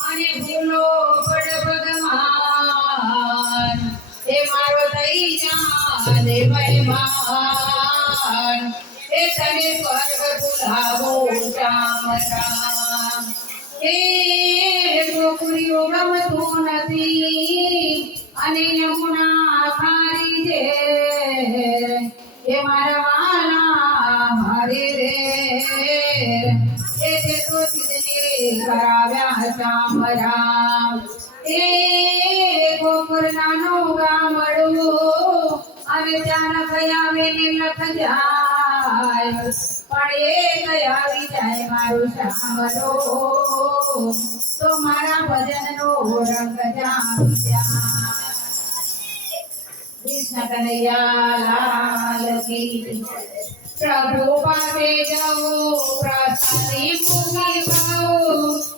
અને ભૂલો છોકરીઓ ગમતું નથી અને યમુના ખારી છે. એ મારા ગયા વેને લખ જાય પણ એ ગયા વિજાય મારું સાંભળો તો મારા ભજનનો રંગ જામી જાય કૃષ્ણ કનૈયા લાલ કી પ્રભુ પાસે જાઓ પ્રસાદી મૂકી પાઓ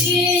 sim